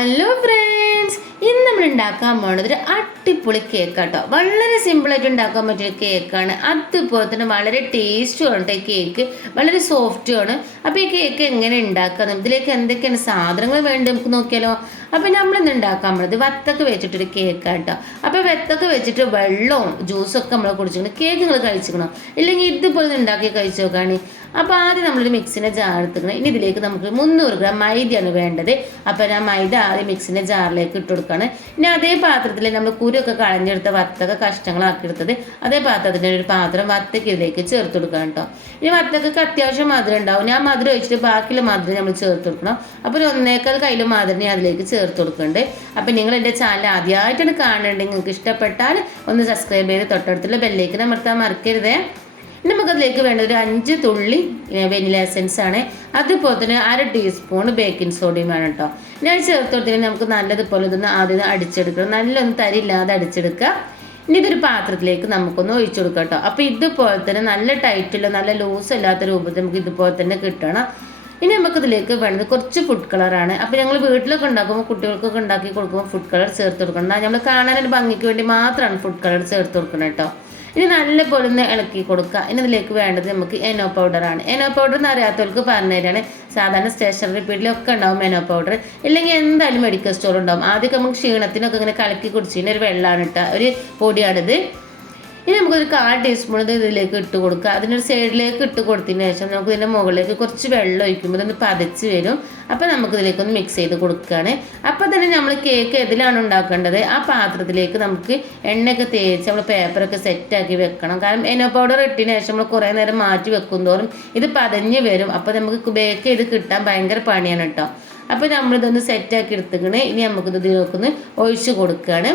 Hello friends, ഇന്ന് നമ്മൾ ഉണ്ടാക്കാൻ പോകുന്നത് ഒരു അടിപൊളി കേക്കാട്ടോ. വളരെ സിമ്പിളായിട്ട് ഉണ്ടാക്കാൻ പറ്റിയ കേക്കാണ്. അതുപോലെ തന്നെ വളരെ ടേസ്റ്റുമാണ് കേക്ക്, വളരെ സോഫ്റ്റുമാണ്. അപ്പോൾ ഈ കേക്ക് എങ്ങനെ ഉണ്ടാക്കാം, ഇതിലേക്ക് എന്തൊക്കെയാണ് സാധനങ്ങൾ വേണ്ടി നമുക്ക് നോക്കിയാലോ. അപ്പോൾ നമ്മളിന്ന് ഉണ്ടാക്കാൻ പോകുന്നത് വത്തക്ക വെച്ചിട്ടൊരു കേക്കാട്ടോ. അപ്പോൾ വത്തക്ക വെച്ചിട്ട് വെള്ളവും ജ്യൂസൊക്കെ നമ്മൾ കുടിച്ചിരിക്കണം. കേക്ക് നിങ്ങൾ കഴിച്ചിരിക്കണം, ഇല്ലെങ്കിൽ ഇതുപോലെ ഉണ്ടാക്കി കഴിച്ചു നോക്കുകയാണ്. അപ്പോൾ ആദ്യം നമ്മളൊരു മിക്സിൻ്റെ ജാർ എടുത്തിക്കണം. ഇനി ഇതിലേക്ക് നമുക്ക് 300 ഗ്രാം മൈദയാണ് വേണ്ടത്. അപ്പോൾ ഞാൻ മൈദ ആദ്യം മിക്സിൻ്റെ ജാറിലേക്ക് ഇട്ട് കൊടുക്കുകയാണ്. ഇനി അതേ പാത്രത്തിൽ നമ്മൾ കുരുവൊക്കെ കളഞ്ഞെടുത്ത വത്തക്ക കഷ്ണങ്ങളാക്കി എടുത്തത് അതേ പാത്രത്തിൻ്റെ ഒരു പാത്രം വത്തക്ക ഇതിലേക്ക് ചേർത്ത് കൊടുക്കണം കേട്ടോ. ഇനി വത്തക്കക്ക് അത്യാവശ്യം മധുരം ഉണ്ടാവും. ഞാൻ മധുരം ഒഴിച്ചിട്ട് ബാക്കിയുള്ള മധുരം നമ്മൾ ചേർത്ത് കൊടുക്കണം. അപ്പോൾ ഒരു 1.25 കയ്യിൽ മധുരം അതിലേക്ക് ചേർത്ത് കൊടുക്കുന്നുണ്ട്. അപ്പോൾ നിങ്ങൾ എൻ്റെ ചാനൽ ആദ്യമായിട്ടാണ് കാണുന്നുണ്ടെങ്കിൽ നിങ്ങൾക്ക് ഇഷ്ടപ്പെട്ടാൽ ഒന്ന് സബ്സ്ക്രൈബ് ചെയ്ത് തൊട്ടടുത്തുള്ള ബെല്ലേക്ക് അമർത്താൻ മറക്കരുതേ. ഇനി നമുക്കതിലേക്ക് വേണ്ടത് ഒരു 5 തുള്ളി വെനില എസൻസ് ആണ്. അതുപോലെ തന്നെ 1/2 ടീസ്പൂൺ ബേക്കിംഗ് സോഡയും വേണം കേട്ടോ. ഞാൻ ചേർത്ത് കൊടുത്തിട്ട് നമുക്ക് നല്ലതുപോലെ ഇതൊന്ന് ആദ്യം അടിച്ചെടുക്കണം. നല്ലൊന്നും തരില്ലാതെ അടിച്ചെടുക്കുക. ഇനി ഇതൊരു പാത്രത്തിലേക്ക് നമുക്കൊന്ന് ഒഴിച്ചു കൊടുക്കാം കേട്ടോ. അപ്പോൾ ഇതുപോലെ തന്നെ നല്ല ടൈറ്റില്ല, നല്ല ലൂസ് അല്ലാത്ത രൂപത്തിൽ നമുക്ക് ഇതുപോലെ തന്നെ കിട്ടണം. ഇനി നമുക്കിതിലേക്ക് വേണ്ടത് കുറച്ച് ഫുഡ് കളറാണ്. അപ്പോൾ ഞങ്ങൾ വീട്ടിലൊക്കെ ഉണ്ടാക്കുമ്പോൾ കുട്ടികൾക്കൊക്കെ ഉണ്ടാക്കി കൊടുക്കുമ്പോൾ ഫുഡ് കളർ ചേർത്ത് കൊടുക്കണം. നമ്മൾ കാണാനൊരു ഭംഗിക്ക് വേണ്ടി മാത്രമാണ് ഫുഡ് കളർ ചേർത്ത് കൊടുക്കണം കേട്ടോ. ഇനി നല്ലപോലെ ഒന്ന് ഇളക്കി കൊടുക്കുക. ഇനി ഇതിലേക്ക് വേണ്ടത് നമുക്ക് എനോ പൗഡറാണ്. എനോ പൗഡർ എന്ന് അറിയാത്തവർക്ക് പറഞ്ഞു തരാണ്. സാധാരണ സ്റ്റേഷനറി പീടിലൊക്കെ ഉണ്ടാവും എനോ പൗഡർ, ഇല്ലെങ്കിൽ എന്തായാലും മെഡിക്കൽ സ്റ്റോർ ഉണ്ടാവും. ആദ്യമൊക്കെ നമുക്ക് ക്ഷീണത്തിനൊക്കെ ഇങ്ങനെ കലക്കി കുടിച്ചതിന് ഒരു വെള്ളമാണ് ഇട്ട ഒരു പൊടിയാണിത്. ഇനി നമുക്കൊരു 1/4 ടീസ്പൂൺ ഇതിലേക്ക് ഇട്ട് കൊടുക്കുക. അതിനൊരു സൈഡിലേക്ക് ഇട്ട് കൊടുത്തതിന് ശേഷം നമുക്ക് ഇതിൻ്റെ മുകളിലേക്ക് കുറച്ച് വെള്ളം ഒഴിക്കുമ്പോൾ ഇതൊന്ന് പതച്ച് വരും. അപ്പോൾ നമുക്കിതിലേക്കൊന്ന് മിക്സ് ചെയ്ത് കൊടുക്കുകയാണ്. അപ്പോൾ തന്നെ നമ്മൾ കേക്ക് ഏതിലാണ് ഉണ്ടാക്കേണ്ടത് ആ പാത്രത്തിലേക്ക് നമുക്ക് എണ്ണയൊക്കെ തേച്ച് നമ്മൾ പേപ്പറൊക്കെ സെറ്റാക്കി വെക്കണം. കാരണം എനോ പൗഡർ ഇട്ടതിന് ശേഷം നമ്മൾ കുറേ നേരം മാറ്റി വെക്കും തോറും ഇത് പതഞ്ഞ് വരും. അപ്പോൾ നമുക്ക് ബേക്ക് ചെയ്ത് കിട്ടാൻ ഭയങ്കര പണിയാണ് കേട്ടോ. അപ്പോൾ നമ്മളിതൊന്ന് സെറ്റാക്കി എടുത്തിക്കണേ. ഇനി നമുക്കിത് ഇതിലേക്കൊന്ന് ഒഴിച്ച് കൊടുക്കുകയാണ്.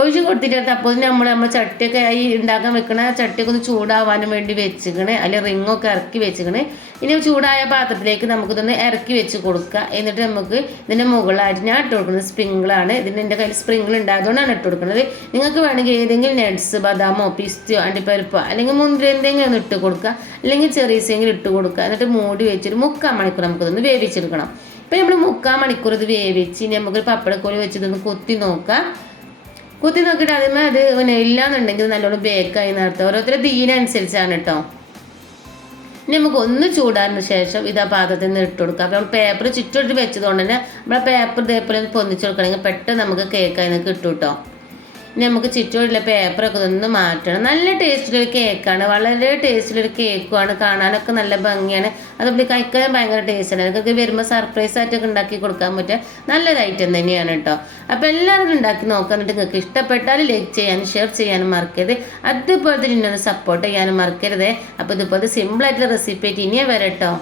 ഒഴിച്ച് കൊടുത്തിട്ട് അപ്പോൾ നമ്മൾ ചട്ടിയൊക്കെ ഈ ഉണ്ടാക്കാൻ വെക്കണ ചട്ടിയൊക്കെ ഒന്ന് ചൂടാവാനും വേണ്ടി വെച്ചിക്കണേ, അല്ലെങ്കിൽ റിങ്ങൊക്കെ ഇറക്കി വെച്ചിക്കണേ. ഇനി ചൂടായ പാത്രത്തിലേക്ക് നമുക്കിതൊന്ന് ഇറക്കി വെച്ച് കൊടുക്കുക. എന്നിട്ട് നമുക്ക് ഇതിൻ്റെ മുകളിലായിട്ട് ഞാൻ ഇട്ട് കൊടുക്കുന്നത് സ്പ്രിങ്കിളാണ്. എൻ്റെ കയ്യിൽ സ്പ്രിങ്കിൾ ഉണ്ടായതുകൊണ്ടാണ് ഇട്ട് കൊടുക്കുന്നത്. നിങ്ങൾക്ക് വേണമെങ്കിൽ ഏതെങ്കിലും നട്ട്സ്, ബദാമോ, പിസ്തയോ, അണ്ടിപ്പരിപ്പോ അല്ലെങ്കിൽ മുന്തിരി എന്തെങ്കിലും ഒന്ന് ഇട്ട് കൊടുക്കുക, അല്ലെങ്കിൽ ചെറീസെങ്കിലും ഇട്ട് കൊടുക്കുക. എന്നിട്ട് മൂടി വെച്ചൊരു 3/4 മണിക്കൂർ നമുക്കിതൊന്ന് വേവിച്ചെടുക്കണം. ഇപ്പം നമ്മൾ 3/4 മണിക്കൂർ ഇത് വേവിച്ച് ഇനി നമുക്കൊരു പപ്പടക്കോല് വെച്ച് ഇതൊന്ന് കൊത്തി നോക്കാം. കുത്തി നോക്കിയിട്ട് അതിന്മേ അത് പിന്നെ ഇല്ലാന്നുണ്ടെങ്കിൽ നല്ലോണം ബേക്കായി നടത്തുക. ഓരോരുത്തരുടെ തീനനുസരിച്ചാണ് കേട്ടോ. ഇനി നമുക്ക് ഒന്ന് ചൂടാറിന് ശേഷം ഇത് ആ പാത്രത്തിൽ നിന്ന് ഇട്ട് കൊടുക്കുക. അപ്പോൾ നമ്മൾ പേപ്പർ ചുറ്റോട്ട് വെച്ചതുകൊണ്ട് തന്നെ നമ്മളെ പേപ്പർ ഇതേപോലെ ഒന്ന് പൊന്നിച്ച് കൊടുക്കണമെങ്കിൽ പെട്ടെന്ന് നമുക്ക് കേക്കായി നിന്ന് കിട്ടും കേട്ടോ. ഇനി നമുക്ക് ചുറ്റോടുള്ള പേപ്പറൊക്കെ ഒന്ന് മാറ്റണം. നല്ല ടേസ്റ്റിലൊരു കേക്കാണ്, വളരെ ടേസ്റ്റിലൊരു കേക്കുമാണ്. കാണാനൊക്കെ നല്ല ഭംഗിയാണ്, അതുപോലെ കഴിക്കാൻ ഭയങ്കര ടേസ്റ്റാണ്. അതൊക്കെ വരുമ്പോൾ സർപ്രൈസ് ആയിട്ടൊക്കെ ഉണ്ടാക്കി കൊടുക്കാൻ പറ്റുക നല്ലൊരു ഐറ്റം തന്നെയാണ് കേട്ടോ. അപ്പോൾ എല്ലാവരും ഉണ്ടാക്കി നോക്കാൻ. എന്നിട്ട് നിങ്ങൾക്ക് ഇഷ്ടപ്പെട്ടാൽ ലൈക്ക് ചെയ്യാനും ഷെയർ ചെയ്യാനും മറക്കരുത്. അതുപോലെ തന്നെ ഇന്നൊന്ന് സപ്പോർട്ട് ചെയ്യാനും മറക്കരുത്. അപ്പോൾ ഇതുപോലത്തെ സിമ്പിളായിട്ടുള്ള റെസിപ്പി ആയിട്ട് ഇനിയേ വരട്ടോ.